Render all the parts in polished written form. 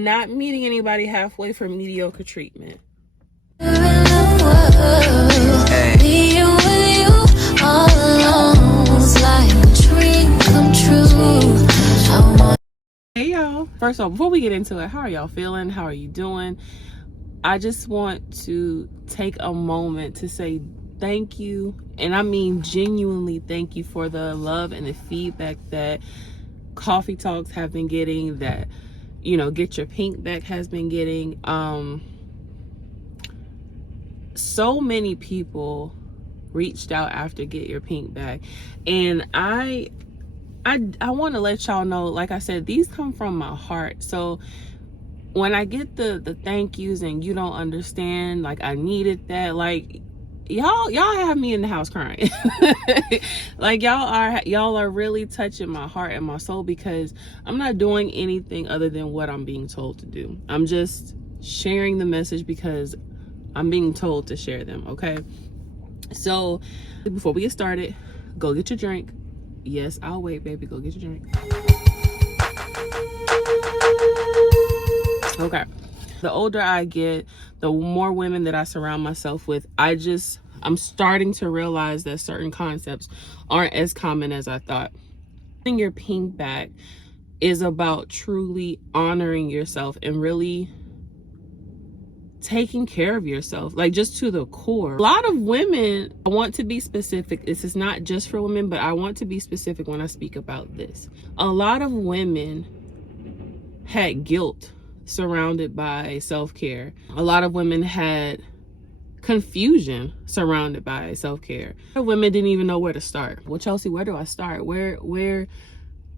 Not meeting anybody halfway for mediocre treatment. Hey y'all, first off, before we get into it, how are y'all feeling? How are you doing? I just want to take a moment to say thank you, and I mean genuinely thank you for the love and the feedback that Coffee Talks have been getting, that, you know, Get Your Pink Back has been getting. So many people reached out after Get Your Pink Back, and I want to let y'all know, like I said, these come from my heart. So when I get the thank yous and you don't understand, like, I needed that, like, y'all have me in the house crying. Like, y'all are really touching my heart and my soul, because I'm not doing anything other than what I'm being told to do. I'm just sharing the message because I'm being told to share them. Okay, so before we get started, go get your drink. Yes, I'll wait, baby. Go get your drink. Okay. The older I get, the more women that I surround myself with, I'm starting to realize that certain concepts aren't as common as I thought. Getting your pink back is about truly honoring yourself and really taking care of yourself, like, just to the core. A lot of women, I want to be specific, this is not just for women, but I want to be specific when I speak about this. A lot of women had guilt surrounded by self-care. A lot of women had confusion surrounded by self-care. Women didn't even know where to start. Well, Chelsea, where do I start? Where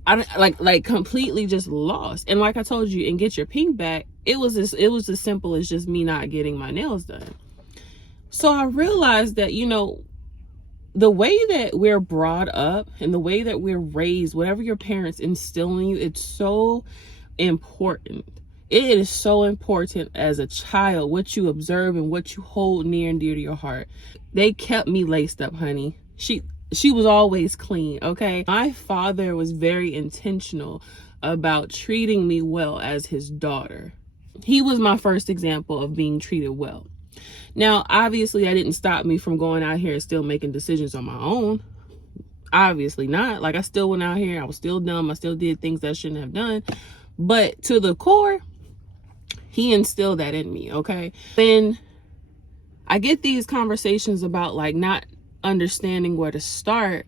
I like completely just lost. And like I told you, and Get Your Pink Back, it was as simple as just me not getting my nails done. So I realized that, you know, the way that we're brought up and the way that we're raised, whatever your parents instill in you, it's so important. It is so important as a child, what you observe and what you hold near and dear to your heart. They kept me laced up, honey. She was always clean, okay? My father was very intentional about treating me well as his daughter. He was my first example of being treated well. Now, obviously, that didn't stop me from going out here and still making decisions on my own. Obviously not. Like, I still went out here. I was still dumb. I still did things that I shouldn't have done. But to the core, he instilled that in me, okay? Then I get these conversations about, like, not understanding where to start.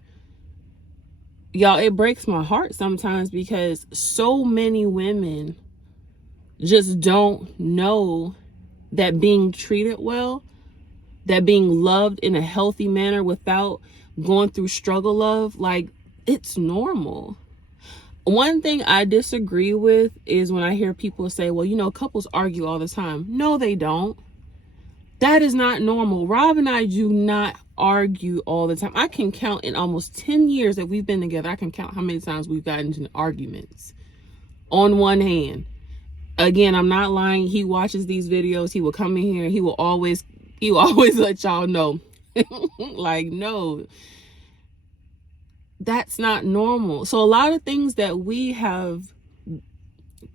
Y'all, it breaks my heart sometimes, because so many women just don't know that being treated well, that being loved in a healthy manner without going through struggle of, like, it's normal. One thing I disagree with is when I hear people say, well, you know, couples argue all the time. No, they don't. That is not normal. Rob and I do not argue all the time. I can count in almost 10 years that we've been together. I can count how many times we've gotten into arguments on one hand. Again, I'm not lying. He watches these videos. He will come in here and he will always let y'all know. Like, no, that's not normal. So a lot of things that we have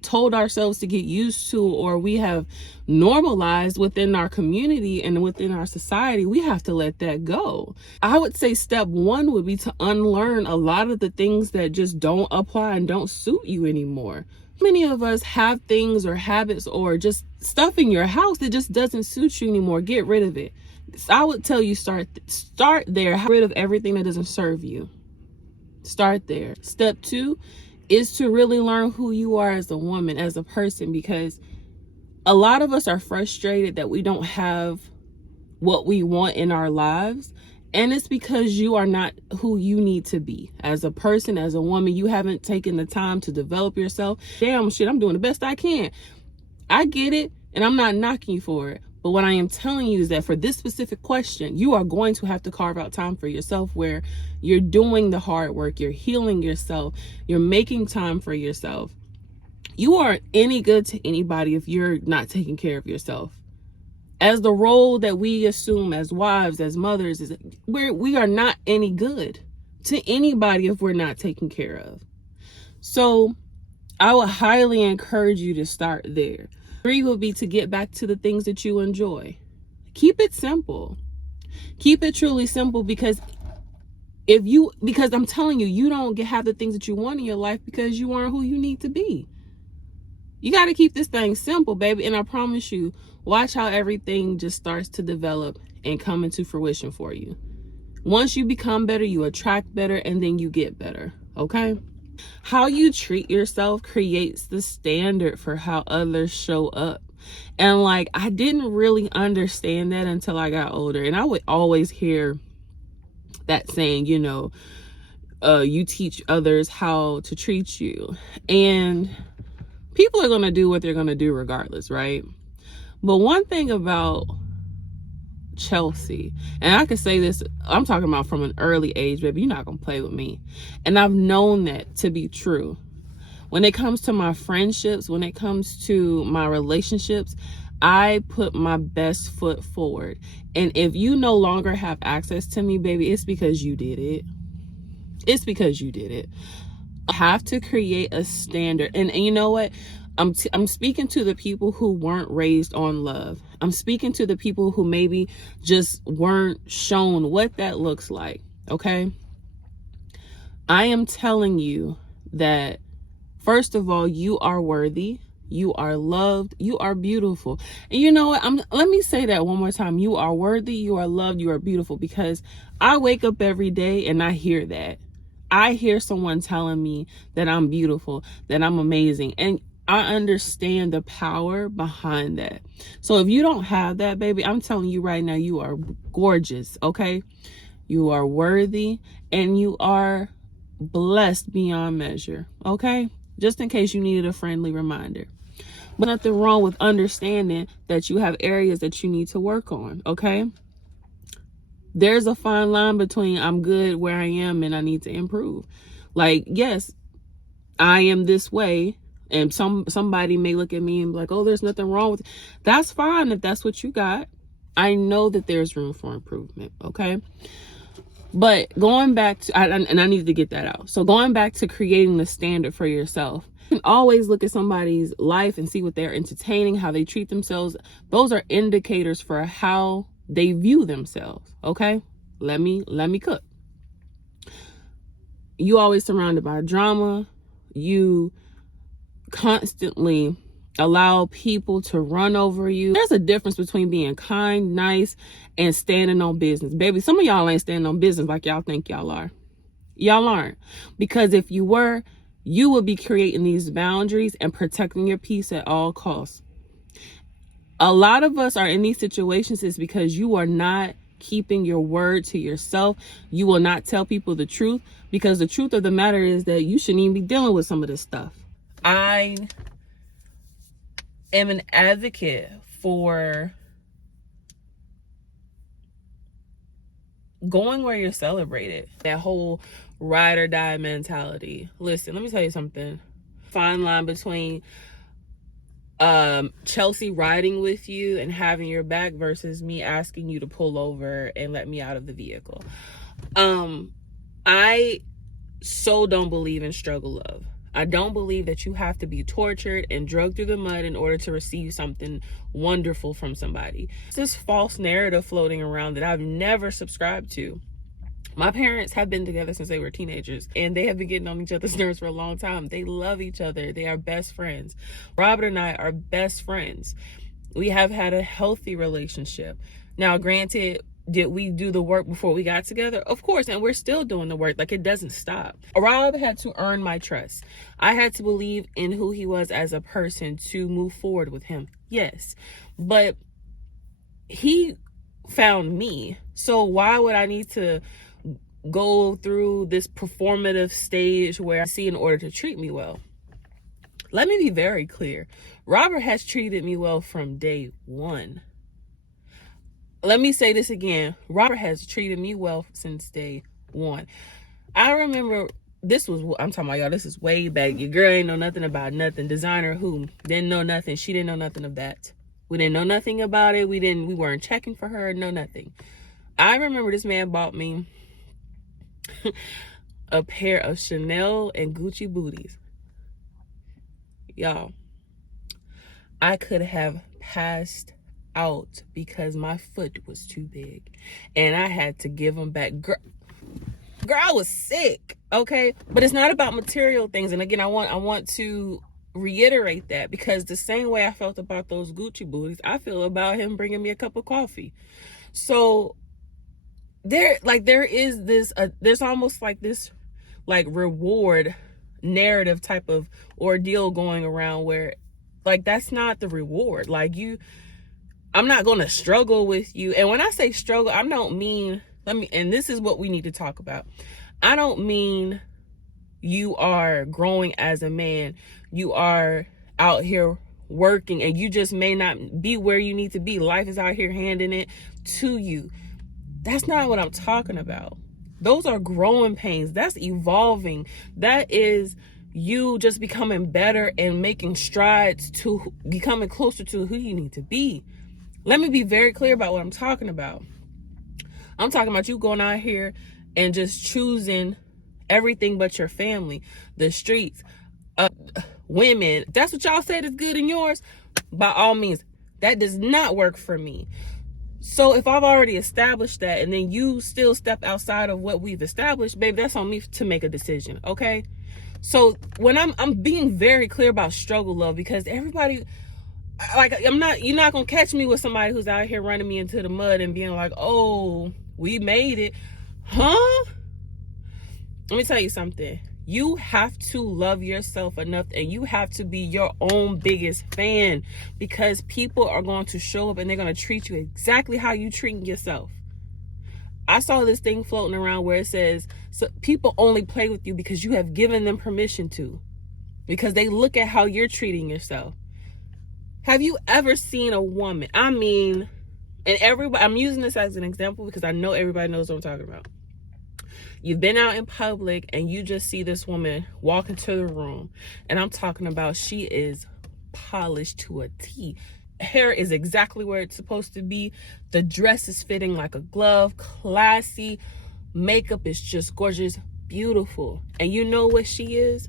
told ourselves to get used to, or we have normalized within our community and within our society, we have to let that go. I would say step one would be to unlearn a lot of the things that just don't apply and don't suit you anymore. Many of us have things or habits or just stuff in your house that just doesn't suit you anymore. Get rid of it. So I would tell you, start there. Get rid of everything that doesn't serve you. Start there. Step two is to really learn who you are as a woman, as a person, because a lot of us are frustrated that we don't have what we want in our lives. And it's because you are not who you need to be as a person, as a woman. You haven't taken the time to develop yourself. Damn, shit, I'm doing the best I can. I get it, and I'm not knocking you for it. But what I am telling you is that for this specific question, you are going to have to carve out time for yourself, where you're doing the hard work, you're healing yourself, you're making time for yourself. You aren't any good to anybody if you're not taking care of yourself. As the role that we assume as wives, as mothers, is we are not any good to anybody if we're not taken care of. So I would highly encourage you to start there. 3 would be to get back to the things that you enjoy. Keep it simple. Keep it truly simple, because I'm telling you, you don't have the things that you want in your life because you aren't who you need to be. You got to keep this thing simple, baby. And I promise you, watch how everything just starts to develop and come into fruition for you. Once you become better, you attract better, and then you get better. Okay? How you treat yourself creates the standard for how others show up. And like, I didn't really understand that until I got older. And I would always hear that saying, you teach others how to treat you. And people are going to do what they're going to do regardless, right? But one thing about Chelsea, and I can say this, I'm talking about from an early age, baby, you're not going to play with me. And I've known that to be true. When it comes to my friendships, when it comes to my relationships, I put my best foot forward. And if you no longer have access to me, baby, it's because you did it. It's because you did it. I have to create a standard. And you know what? I'm speaking to the people who weren't raised on love. I'm speaking to the people who maybe just weren't shown what that looks like. Okay? I am telling you that, first of all, you are worthy. You are loved. You are beautiful. And you know what? Let me say that one more time. You are worthy. You are loved. You are beautiful. Because I wake up every day and I hear that. I hear someone telling me that I'm beautiful, that I'm amazing. And I understand the power behind that. So if you don't have that, baby, I'm telling you right now, you are gorgeous. Okay? You are worthy and you are blessed beyond measure. Okay? Just in case you needed a friendly reminder. But nothing wrong with understanding that you have areas that you need to work on. Okay? There's a fine line between I'm good where I am and I need to improve. Like, yes, I am this way, and somebody may look at me and be like, oh, there's nothing wrong with it. That's fine if that's what you got. I know that there's room for improvement, okay? But going back to, and I needed to get that out. So going back to creating the standard for yourself. You can always look at somebody's life and see what they're entertaining, how they treat themselves. Those are indicators for how they view themselves, okay? Let me cook. You always surrounded by drama. You constantly allow people to run over you. There's a difference between being kind, nice, and standing on business. Baby, some of y'all ain't standing on business like y'all think y'all are. Y'all aren't. Because if you were, you would be creating these boundaries and protecting your peace at all costs. A lot of us are in these situations is because you are not keeping your word to yourself. You will not tell people the truth, because the truth of the matter is that you shouldn't even be dealing with some of this stuff. I am an advocate for going where you're celebrated. That whole ride or die mentality. Listen, let me tell you something. Fine line between Chelsea riding with you and having your back versus me asking you to pull over and let me out of the vehicle. I so don't believe in struggle love. I don't believe that you have to be tortured and drugged through the mud in order to receive something wonderful from somebody. It's this false narrative floating around that I've never subscribed to. My parents have been together since they were teenagers, and they have been getting on each other's nerves for a long time. They love each other. They are best friends. Robert and I are best friends. We have had a healthy relationship. Now, granted, did we do the work before we got together? Of course, and we're still doing the work. Like, it doesn't stop. Rob had to earn my trust. I had to believe in who he was as a person to move forward with him. Yes, but he found me. So why would I need to go through this performative stage where I see in order to treat me well? Let me be very clear. Robert has treated me well from day one. Let me say this again. Robert has treated me well since day one. I remember I'm talking about, y'all, this is way back. Your girl ain't know nothing about nothing. Designer who didn't know nothing. She didn't know nothing of that. We didn't know nothing about it. We weren't checking for her. No, nothing. I remember this man bought me a pair of Chanel and Gucci booties. Y'all, I could have passed out because my foot was too big and I had to give them back. Girl, I was sick, okay? But it's not about material things. And again, I want to reiterate that, because the same way I felt about those Gucci booties, I feel about him bringing me a cup of coffee. So there's almost like this like reward narrative type of ordeal going around where like that's not the reward. Like I'm not going to struggle with you. And when I say struggle, I don't mean, and this is what we need to talk about. I don't mean you are growing as a man. You are out here working and you just may not be where you need to be. Life is out here handing it to you. That's not what I'm talking about. Those are growing pains. That's evolving. That is you just becoming better and making strides to becoming closer to who you need to be. Let me be very clear about what I'm talking about. I'm talking about you going out here and just choosing everything but your family, the streets, women. That's what y'all said is good in yours. By all means, that does not work for me. So if I've already established that and then you still step outside of what we've established, baby, that's on me to make a decision, okay? So when I'm being very clear about struggle love, because everybody, like, you're not gonna catch me with somebody who's out here running me into the mud and being like, oh, we made it. Huh? Let me tell you something. You have to love yourself enough and you have to be your own biggest fan, because people are going to show up and they're going to treat you exactly how you treat yourself. I saw this thing floating around where it says, so people only play with you because you have given them permission to, because they look at how you're treating yourself. Have you ever seen a woman? I mean, and everybody, I'm using this as an example because I know everybody knows what I'm talking about. You've been out in public and you just see this woman walk into the room, and I'm talking about she is polished to a T. Hair is exactly where it's supposed to be. The dress is fitting like a glove, classy. Makeup is just gorgeous, beautiful. And you know what she is?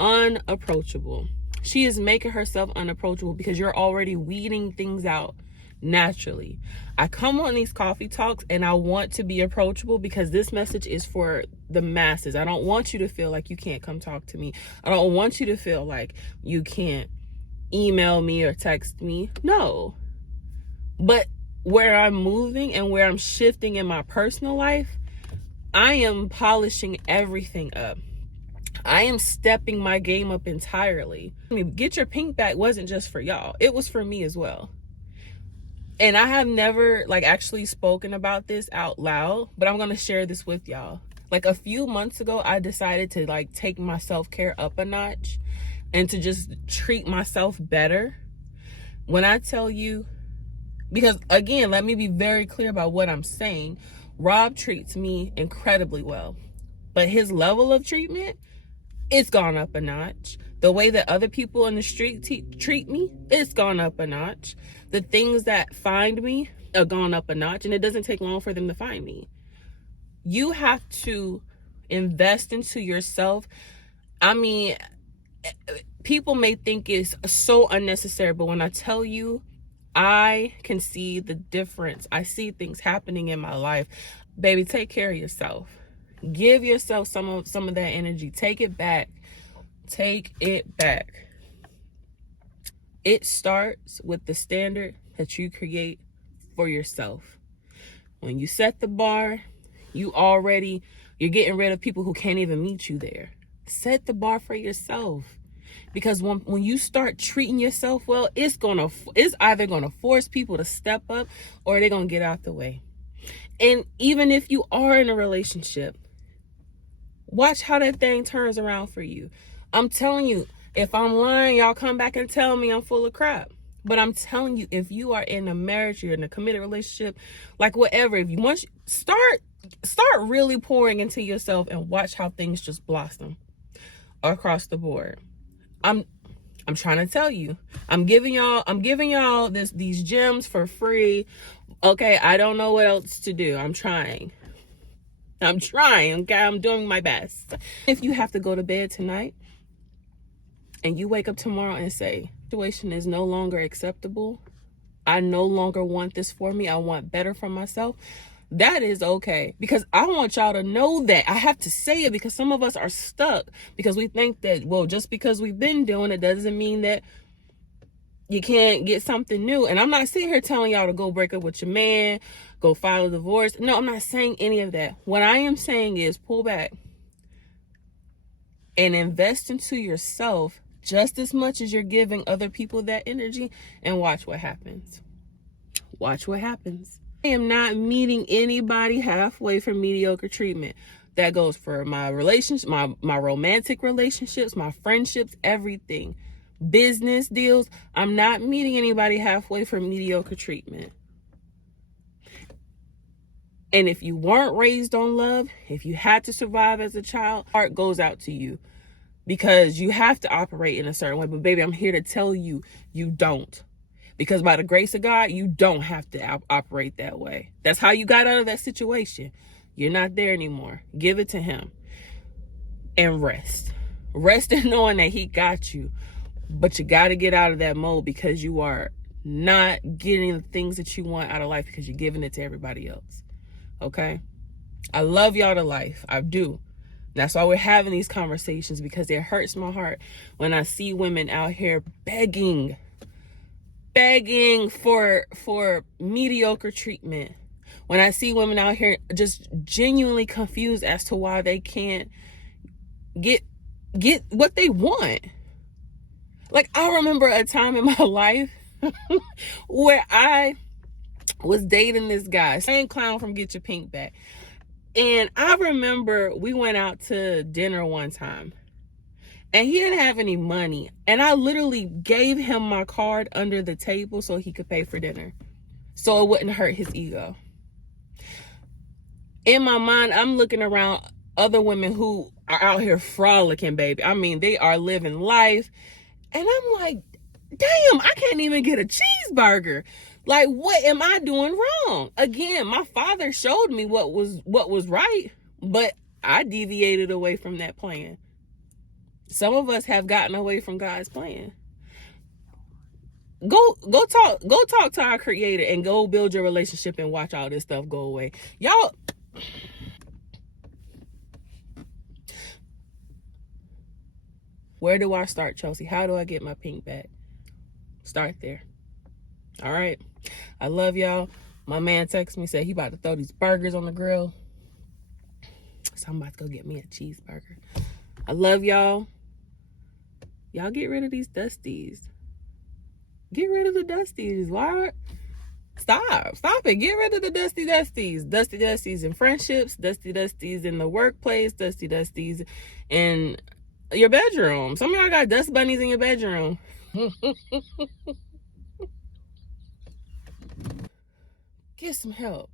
Unapproachable. She is making herself unapproachable because you're already weeding things out naturally. I come on these coffee talks and I want to be approachable because this message is for the masses. I don't want you to feel like you can't come talk to me. I don't want you to feel like you can't email me or text me. No. But where I'm moving and where I'm shifting in my personal life, I am polishing everything up. I am stepping my game up entirely. I mean, get your pink back wasn't just for y'all. It was for me as well. And I have never actually spoken about this out loud, but I'm going to share this with y'all. Like a few months ago, I decided to take my self-care up a notch and to just treat myself better. When I tell you, because again, let me be very clear about what I'm saying. Rob treats me incredibly well, but his level of treatment, it's gone up a notch. The way that other people in the street treat me, it's gone up a notch. The things that find me are gone up a notch, and it doesn't take long for them to find me. You have to invest into yourself. I mean, people may think it's so unnecessary, but when I tell you, I can see the difference. I see things happening in my life. Baby, take care of yourself. Give yourself some of that energy. Take it back. Take it back. It starts with the standard that you create for yourself. When you set the bar, you're getting rid of people who can't even meet you there. Set the bar for yourself. Because when you start treating yourself well, it's either gonna force people to step up or they're gonna get out the way. And even if you are in a relationship, watch how that thing turns around for you. I'm telling you, if I'm lying, y'all come back and tell me I'm full of crap. But I'm telling you, if you are in a marriage, you're in a committed relationship, whatever, if you want, start really pouring into yourself and watch how things just blossom across the board. I'm trying to tell you, I'm giving y'all these gems for free. Okay, I don't know what else to do. I'm trying, okay? I'm doing my best. If you have to go to bed tonight, and you wake up tomorrow and say, situation is no longer acceptable, I no longer want this for me, I want better for myself, that is okay. Because I want y'all to know that. I have to say it because some of us are stuck because we think that, well, just because we've been doing it doesn't mean that you can't get something new. And I'm not sitting here telling y'all to go break up with your man, go file a divorce. No, I'm not saying any of that. What I am saying is pull back and invest into yourself just as much as you're giving other people that energy, and watch what happens. Watch what happens. I am not meeting anybody halfway for mediocre treatment. That goes for my relationships, my romantic relationships, my friendships, everything. Business deals. I'm not meeting anybody halfway for mediocre treatment. And if you weren't raised on love, if you had to survive as a child, heart goes out to you because you have to operate in a certain way. But baby, I'm here to tell you, you don't. Because by the grace of God, you don't have to operate that way. That's how you got out of that situation. You're not there anymore. Give it to him and rest. Rest in knowing that he got you. But you got to get out of that mode because you are not getting the things that you want out of life because you're giving it to everybody else. Okay? I love y'all to life. I do. That's why we're having these conversations, because it hurts my heart when I see women out here begging for mediocre treatment. When I see women out here just genuinely confused as to why they can't get what they want. Like, I remember a time in my life where I was dating this guy, same clown from Get Your Pink Back. And I remember we went out to dinner one time and he didn't have any money. And I literally gave him my card under the table so he could pay for dinner, so it wouldn't hurt his ego. In my mind, I'm looking around other women who are out here frolicking, baby. I mean, they are living life. And I'm like, damn, I can't even get a cheeseburger. Like, what am I doing wrong? Again, my father showed me what was right, but I deviated away from that plan. Some of us have gotten away from God's plan. Go talk to our creator and go build your relationship and watch all this stuff go away. Y'all, where do I start, Chelsea? How do I get my pink back? Start there. All right. I love y'all. My man texted me, said he about to throw these burgers on the grill. So I'm about to go get me a cheeseburger. I love y'all. Y'all get rid of these dusties. Get rid of the dusties. Why? Stop it. Get rid of the dusties in friendships, dusties in the workplace, dusties in your bedroom. Some of y'all got dust bunnies in your bedroom. Get some help.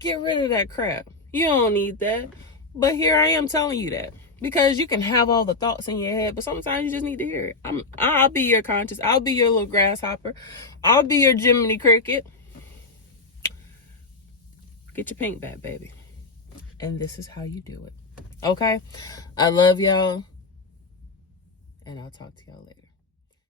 Get rid of that crap. You don't need that. But here I am telling you that, because you can have all the thoughts in your head, but sometimes you just need to hear it. I'll be your conscience. I'll be your little grasshopper. I'll be your Jiminy Cricket. Get your pink back, baby. And this is how you do it. Okay? I love y'all. And I'll talk to y'all later.